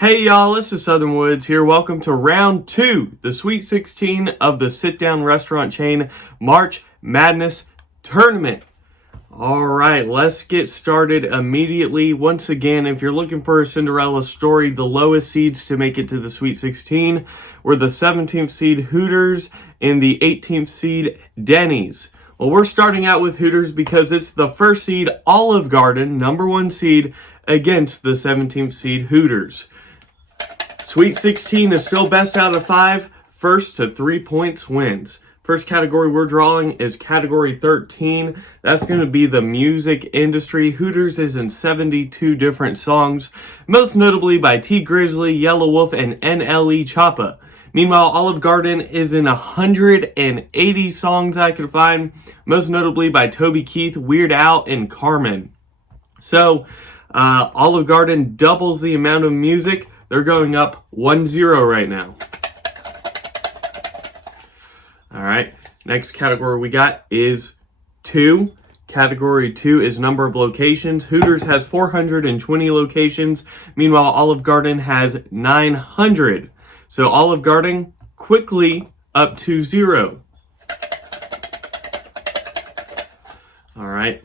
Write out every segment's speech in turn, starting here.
Hey y'all, this is Southern Woods here. Welcome to round 2, the Sweet 16 of the sit-down restaurant chain March Madness Tournament. Alright, let's get started immediately. Once again, if you're looking for a Cinderella story, the lowest seeds to make it to the Sweet 16 were the 17th seed Hooters and the 18th seed Denny's. Well, we're starting out with Hooters because it's the first seed Olive Garden, number 1 seed, against the 17th seed Hooters. Sweet 16 is still best out of 5. First to 3 points wins. First category we're drawing is category 13. That's going to be the music industry. Hooters is in 72 different songs, most notably by T Grizzly, Yellow Wolf, and NLE Choppa. Meanwhile, Olive Garden is in 180 songs I could find, most notably by Toby Keith, Weird Al, and Carmen. So, Olive Garden doubles the amount of music. They're going up 1-0 right now. Alright, next category we got is 2. Category 2 is number of locations. Hooters has 420 locations. Meanwhile, Olive Garden has 900. So Olive Garden quickly up 2-0. Alright,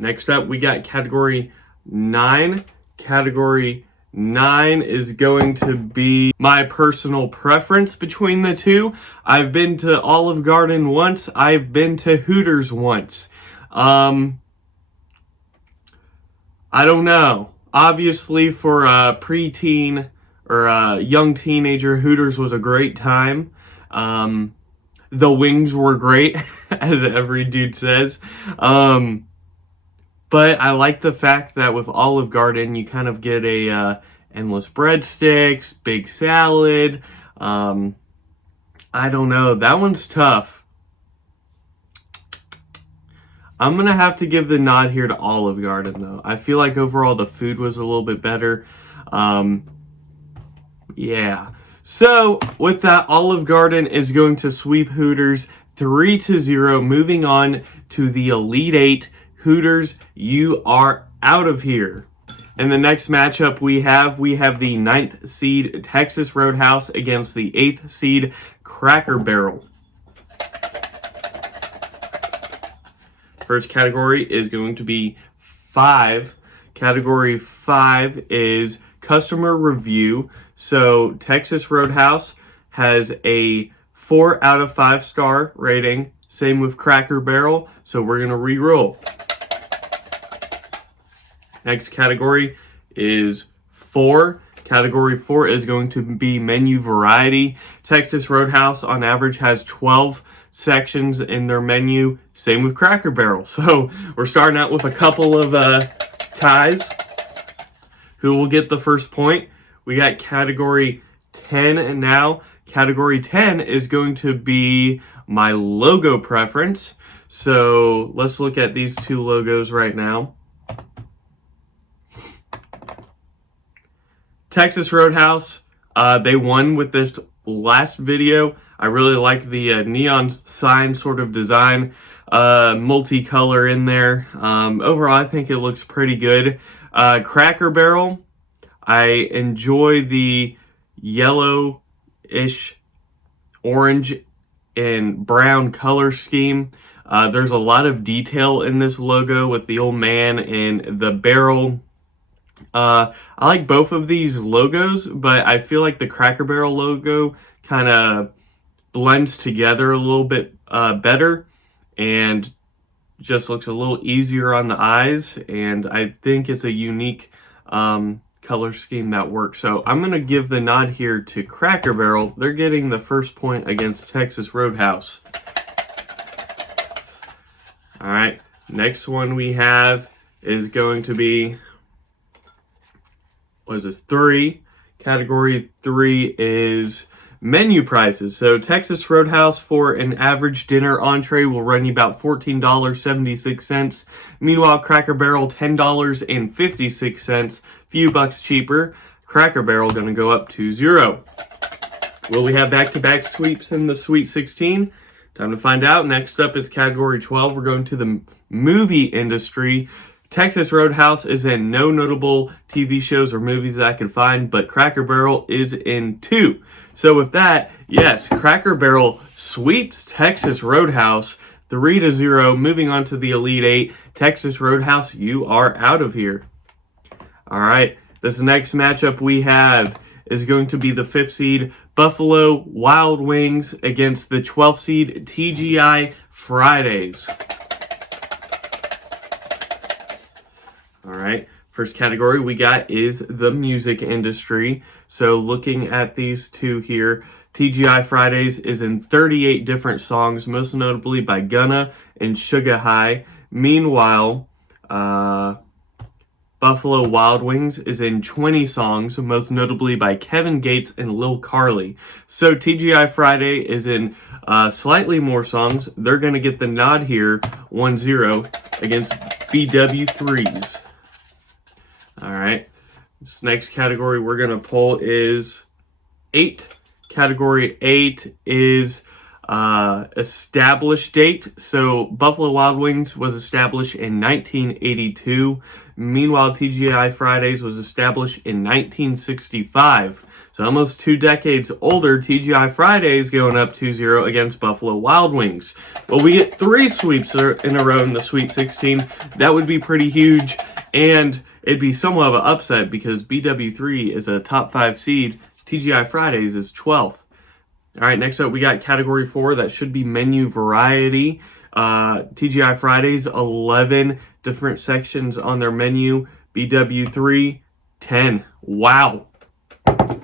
next up we got category 9. Category 9 is going to be my personal preference between the two. I've been to Olive Garden once. I've been to Hooters once. I don't know. Obviously, for a preteen or a young teenager, Hooters was a great time. The wings were great, as every dude says. But I like the fact that with Olive Garden, you kind of get a endless breadsticks, big salad. I don't know. That one's tough. I'm going to have to give the nod here to Olive Garden, though. I feel like overall the food was a little bit better. Yeah. So, with that, Olive Garden is going to sweep Hooters 3-0. Moving on to the Elite 8. Hooters, you are out of here. In the next matchup we have the 9th seed Texas Roadhouse against the 8th seed Cracker Barrel. First category is going to be 5. Category 5 is customer review. So Texas Roadhouse has a 4 out of 5 star rating. Same with Cracker Barrel. So we're going to re-roll. Next category is 4. Category 4 is going to be menu variety. Texas Roadhouse on average has 12 sections in their menu. Same with Cracker Barrel. So we're starting out with a couple of ties. Who will get the first point? We got category 10 and now. Category 10 is going to be my logo preference. So let's look at these two logos right now. Texas Roadhouse, they won with this last video. I really like the neon sign sort of design, multicolor in there. Overall, I think it looks pretty good. Cracker Barrel, I enjoy the yellowish, orange, and brown color scheme. There's a lot of detail in this logo with the old man and the barrel. I like both of these logos, but I feel like the Cracker Barrel logo kind of blends together a little bit better and just looks a little easier on the eyes, and I think it's a unique color scheme that works. So I'm going to give the nod here to Cracker Barrel. They're getting the first point against Texas Roadhouse. Alright, next one we have is going to be 3. Category 3 is menu prices. So Texas Roadhouse for an average dinner entree will run you about $14.76. Meanwhile, Cracker Barrel $10.56. Few bucks cheaper. Cracker Barrel going to go up 2-0. Will we have back-to-back sweeps in the Sweet 16? Time to find out. Next up is category 12. We're going to the movie industry. Texas Roadhouse is in no notable TV shows or movies that I can find, but Cracker Barrel is in 2. So with that, yes, Cracker Barrel sweeps Texas Roadhouse 3-0, moving on to the Elite 8. Texas Roadhouse, you are out of here. All right, this next matchup we have is going to be the 5th seed Buffalo Wild Wings against the 12th seed TGI Fridays. All right, first category we got is the music industry. So looking at these two here, TGI Fridays is in 38 different songs, most notably by Gunna and Sugar High. Meanwhile, Buffalo Wild Wings is in 20 songs, most notably by Kevin Gates and Lil Carly. So TGI Friday is in slightly more songs. They're going to get the nod here, 1-0 against BW3s. All right, this next category we're going to pull is 8. Category 8 is established date. So Buffalo Wild Wings was established in 1982. Meanwhile, TGI Fridays was established in 1965. So almost 2 decades older. TGI Fridays going up 2-0 against Buffalo Wild Wings. Well, we get 3 sweeps in a row in the Sweet 16. That would be pretty huge. And it'd be somewhat of an upset because BW3 is a top 5 seed. TGI Fridays is 12th. All right, next up we got category 4. That should be menu variety. TGI Fridays, 11 different sections on their menu. BW3, 10. Wow.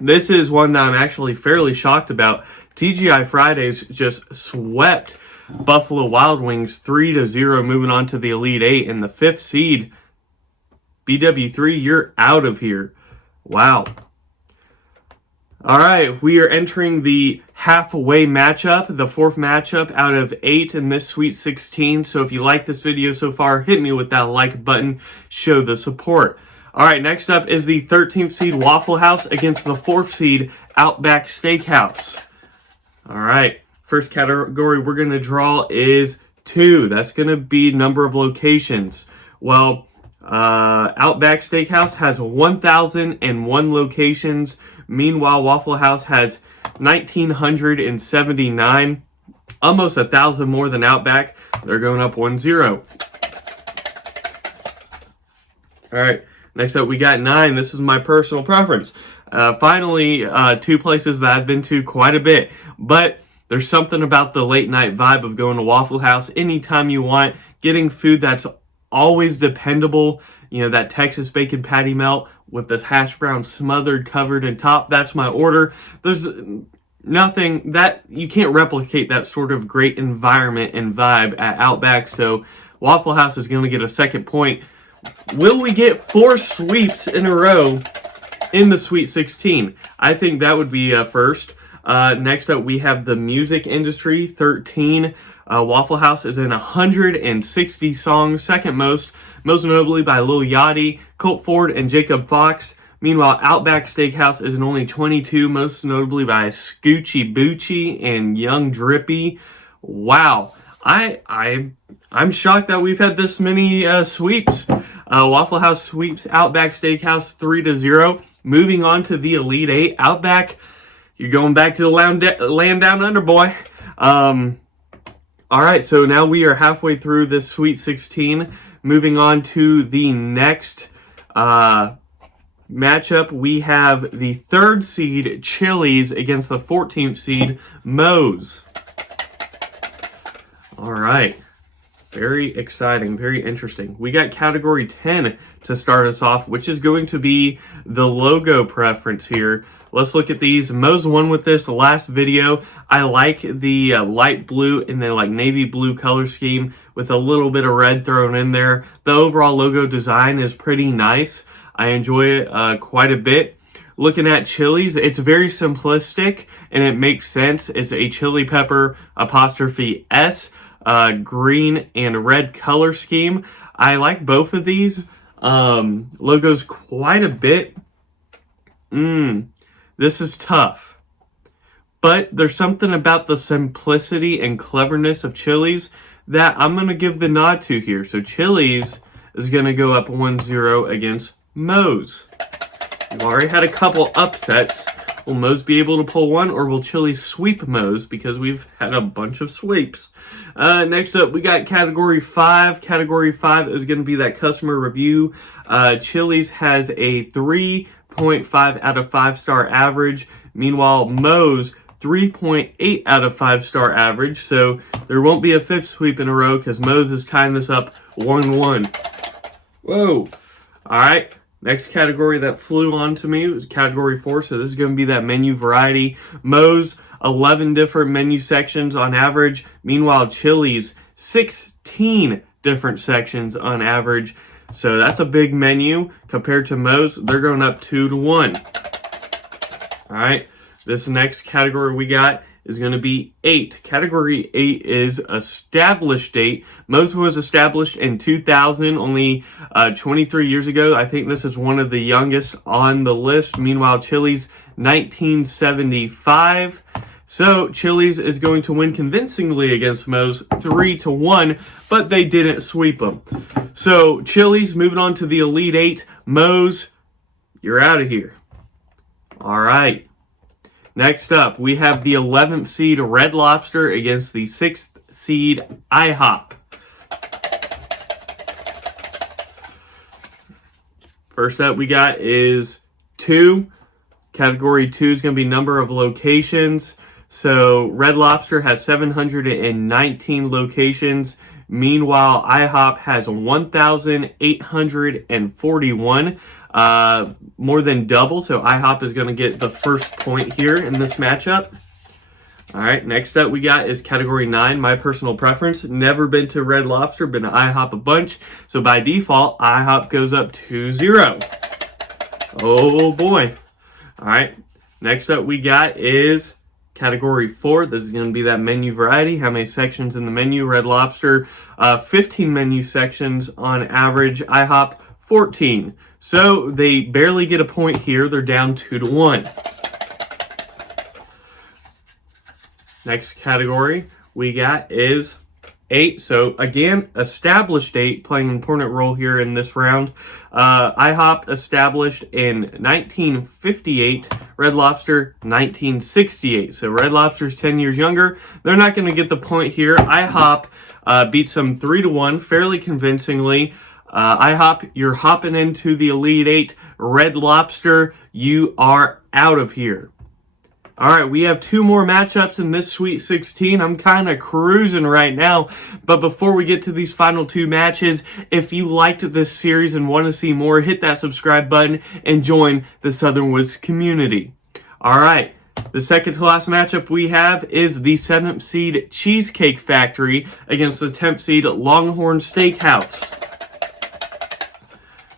This is one that I'm actually fairly shocked about. TGI Fridays just swept Buffalo Wild Wings 3-0, moving on to the Elite 8. And the 5th seed, BW3, you're out of here. Wow. All right, we are entering the halfway matchup, the 4th matchup out of 8 in this Sweet 16. So if you like this video so far, hit me with that like button, show the support. All right, next up is the 13th seed Waffle House against the 4th seed Outback Steakhouse. All right, first category we're going to draw is 2. That's going to be number of locations. Well, Outback Steakhouse has 1,001 locations. Meanwhile, Waffle House has 1,979, almost 1,000 more than Outback. They're going up 1-0. All right, next up we got 9. This is my personal preference. Finally, 2 places that I've been to quite a bit, but there's something about the late night vibe of going to Waffle House anytime you want, getting food that's always dependable. You know, that Texas bacon patty melt with the hash brown smothered, covered in top. That's my order. There's nothing that you can't replicate that sort of great environment and vibe at Outback. So Waffle House is going to get a second point. Will we get 4 sweeps in a row in the Sweet 16? I think that would be a first. Next up, we have the music industry, 13. Waffle House is in 160 songs, second most notably by Lil Yachty, Colt Ford, and Jacob Fox. Meanwhile, Outback Steakhouse is in only 22, most notably by Scoochie Boochie and Young Drippy. Wow, I'm shocked that we've had this many sweeps. Waffle House sweeps Outback Steakhouse 3-0. Moving on to the Elite 8, Outback, you're going back to the land down under, boy. All right, so now we are halfway through this Sweet 16. Moving on to the next matchup, we have the 3rd seed Chili's against the 14th seed Moe's. All right, very exciting, very interesting. We got category 10 to start us off, which is going to be the logo preference here. Let's look at these. Moe's won with this last video. I like the light blue and then like navy blue color scheme with a little bit of red thrown in there. The overall logo design is pretty nice. I enjoy it quite a bit. Looking at Chili's, it's very simplistic and it makes sense. It's a chili pepper apostrophe S, green and red color scheme. I like both of these logos quite a bit. This is tough. But there's something about the simplicity and cleverness of Chili's that I'm going to give the nod to here. So Chili's is going to go up 1-0 against Moe's. We've already had a couple upsets. Will Moe's be able to pull one, or will Chili's sweep Moe's? Because we've had a bunch of sweeps. Next up, we got Category 5. Category 5 is going to be that customer review. Chili's has a 3.5 out of 5-star average. Meanwhile, Moe's 3.8 out of 5-star average. So there won't be a fifth sweep in a row because Moe's is tying this up 1-1. Whoa. All right. Next category that flew on to me was Category 4, so this is going to be that menu variety. Moe's, 11 different menu sections on average. Meanwhile, Chili's, 16 different sections on average. So that's a big menu. Compared to Moe's, they're going up 2-1. All right, this next category we got is going to be 8. Category 8 is established date. Moe's was established in 2000, only 23 years ago. I think this is one of the youngest on the list. Meanwhile, Chili's, 1975. So Chili's is going to win convincingly against Moe's 3-1, but they didn't sweep them. So Chili's moving on to the Elite 8. Moe's, you're out of here. All right. Next up, we have the 11th seed Red Lobster against the 6th seed IHOP. First up we got is 2. Category 2 is going to be number of locations. So Red Lobster has 719 locations. Meanwhile, IHOP has 1,841. More than double, so IHOP is going to get the first point here in this matchup. All right, next up we got is Category 9, my personal preference. Never been to Red Lobster, been to IHOP a bunch, so by default, IHOP goes up 2-0. Oh boy. All right, next up we got is Category 4. This is going to be that menu variety. How many sections in the menu? Red Lobster, 15 menu sections on average. IHOP, 14. So they barely get a point here. They're down 2-1. Next category we got is 8. So again, established 8 playing an important role here in this round. IHOP established in 1958. Red Lobster 1968. So Red Lobster's 10 years younger. They're not going to get the point here. IHOP beats them 3-1 fairly convincingly. IHOP, you're hopping into the Elite 8. Red Lobster, you are out of here. All right, we have 2 more matchups in this Sweet 16. I'm kind of cruising right now. But before we get to these final 2 matches, if you liked this series and want to see more, hit that subscribe button and join the Southern Woods community. All right, the second to last matchup we have is the 7th seed Cheesecake Factory against the 10th seed Longhorns Steakhouse.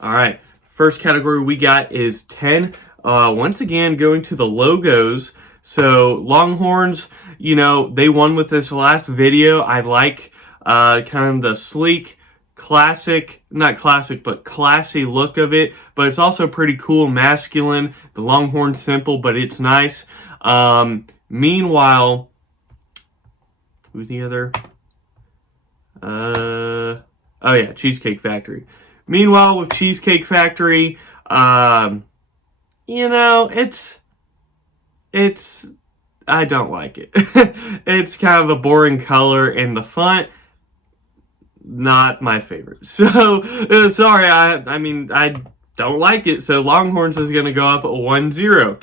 All right, first category we got is 10. Once again, going to the logos. So Longhorns, you know, they won with this last video. I like kind of the sleek, classic, not classic, but classy look of it. But it's also pretty cool, masculine. The Longhorn's simple, but it's nice. Meanwhile, who's the other? Oh yeah, Cheesecake Factory. Meanwhile, with Cheesecake Factory, you know, I don't like it. It's kind of a boring color, and the font, not my favorite. So, sorry, I mean, I don't like it, so Longhorns is going to go up 1-0.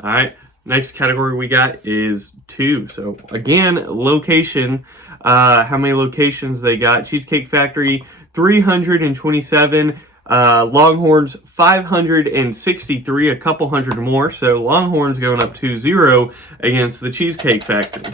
All right, next category we got is 2. So, again, location. How many locations they got? Cheesecake Factory, 327. Longhorns, 563, a couple hundred more. So Longhorns going up 2-0 against the Cheesecake Factory.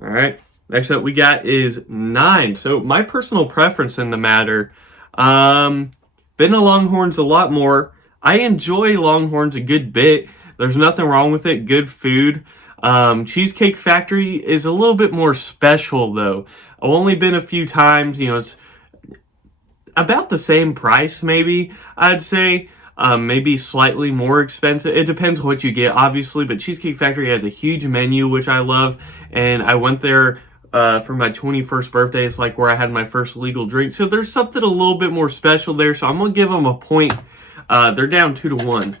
All right, next up we got is 9. So my personal preference in the matter, been to Longhorns a lot more. I enjoy Longhorns a good bit. There's nothing wrong with it. Good food. Cheesecake Factory is a little bit more special though. I've only been a few times. You know, it's about the same price, maybe, I'd say. Maybe slightly more expensive. It depends what you get, obviously, but Cheesecake Factory has a huge menu, which I love, and I went there for my 21st birthday. It's like where I had my first legal drink. So there's something a little bit more special there. So I'm going to give them a point. They're down 2-1.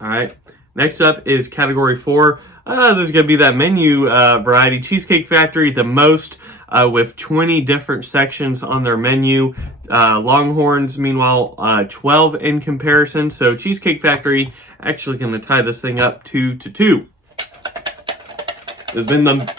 All right. Next up is category 4. There's going to be that menu variety. Cheesecake Factory, the most, with 20 different sections on their menu. Longhorns, meanwhile, 12 in comparison. So Cheesecake Factory actually going to tie this thing up 2-2. It's been the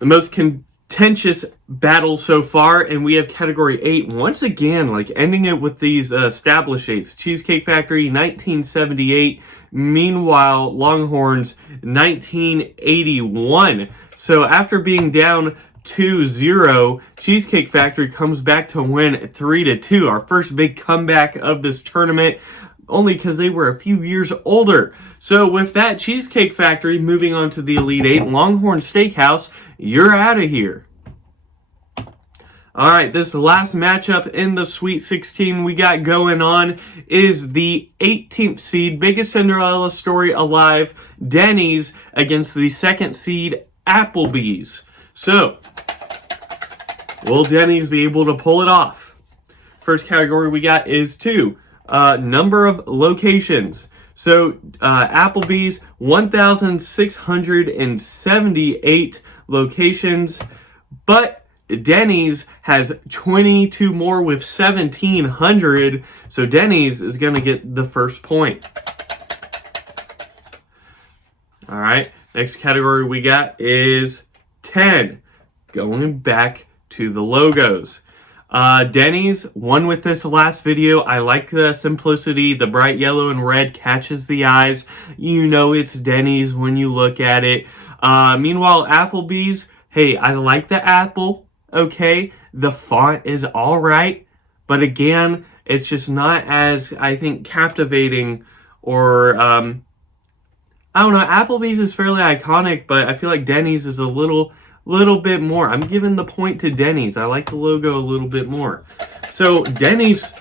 most contentious battle so far, and we have category 8 once again, like ending it with these established dates. Cheesecake Factory 1978, meanwhile Longhorns 1981. So after being down 2-0, Cheesecake Factory comes back to win 3-2. Our first big comeback of this tournament, only because they were a few years older. So with that, Cheesecake Factory moving on to the Elite 8. Longhorn Steakhouse, you're out of here. All right, this last matchup in the Sweet 16 we got going on is the 18th seed, biggest Cinderella story alive, Denny's, against the 2nd seed, Applebees. So, will Denny's be able to pull it off? First category we got is 2. Number of locations. So Applebee's 1,678 locations, but Denny's has 22 more with 1,700. So Denny's is going to get the first point. All right, next category we got is 10. Going back to the logos. Denny's won with this last video. I like the simplicity. The bright yellow and red catches the eyes. You know it's Denny's when you look at it. Meanwhile, Applebee's, hey, I like the apple, okay? The font is all right. But again, it's just not as, I think, captivating or, I don't know. Applebee's is fairly iconic, but I feel like Denny's is a little bit more. I'm giving the point to Denny's. I like the logo a little bit more. So Denny's,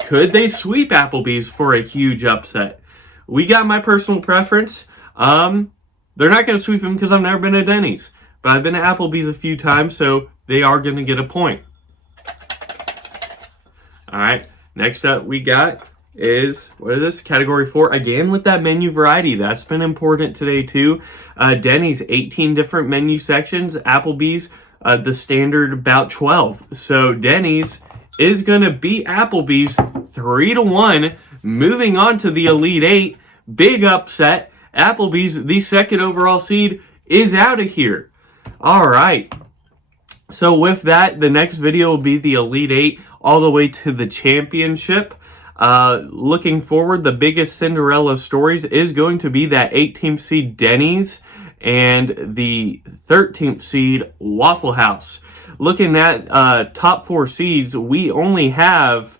could they sweep Applebee's for a huge upset? We got my personal preference. They're not going to sweep them because I've never been to Denny's. But I've been to Applebee's a few times, so they are going to get a point. All right, next up we got is, what is this? Category 4, again with that menu variety. That's been important today too. Denny's, 18 different menu sections. Applebee's, the standard about 12. So Denny's is going to beat Applebee's 3-1. Moving on to the Elite 8. Big upset. Applebee's, the 2nd overall seed, is out of here. All right. So with that, the next video will be the Elite 8 all the way to the championship. Looking forward, the biggest Cinderella stories is going to be that 18th seed Denny's and the 13th seed Waffle House. Looking at top 4 seeds, we only have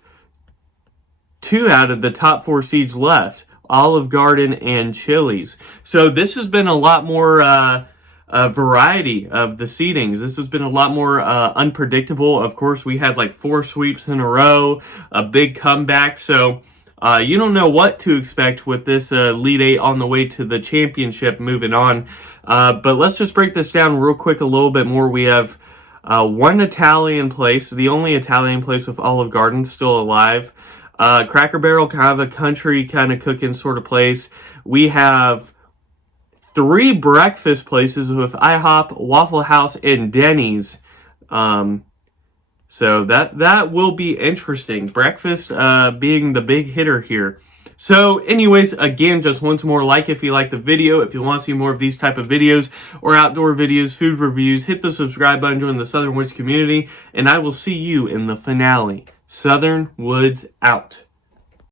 2 out of the top 4 seeds left, Olive Garden and Chili's. So this has been a lot more variety of the seedings. This has been a lot more unpredictable. Of course, we had like 4 sweeps in a row, a big comeback. So you don't know what to expect with this Elite 8 on the way to the championship moving on. But let's just break this down real quick a little bit more. We have 1 Italian place, the only Italian place with Olive Garden still alive. Cracker Barrel, kind of a country kind of cooking sort of place. We have 3 breakfast places with IHOP, Waffle House, and Denny's. So that will be interesting. Breakfast being the big hitter here. So anyways, again, just once more, like if you like the video. If you want to see more of these type of videos or outdoor videos, food reviews, hit the subscribe button, join the Southern Woods community, and I will see you in the finale. Southern Woods out.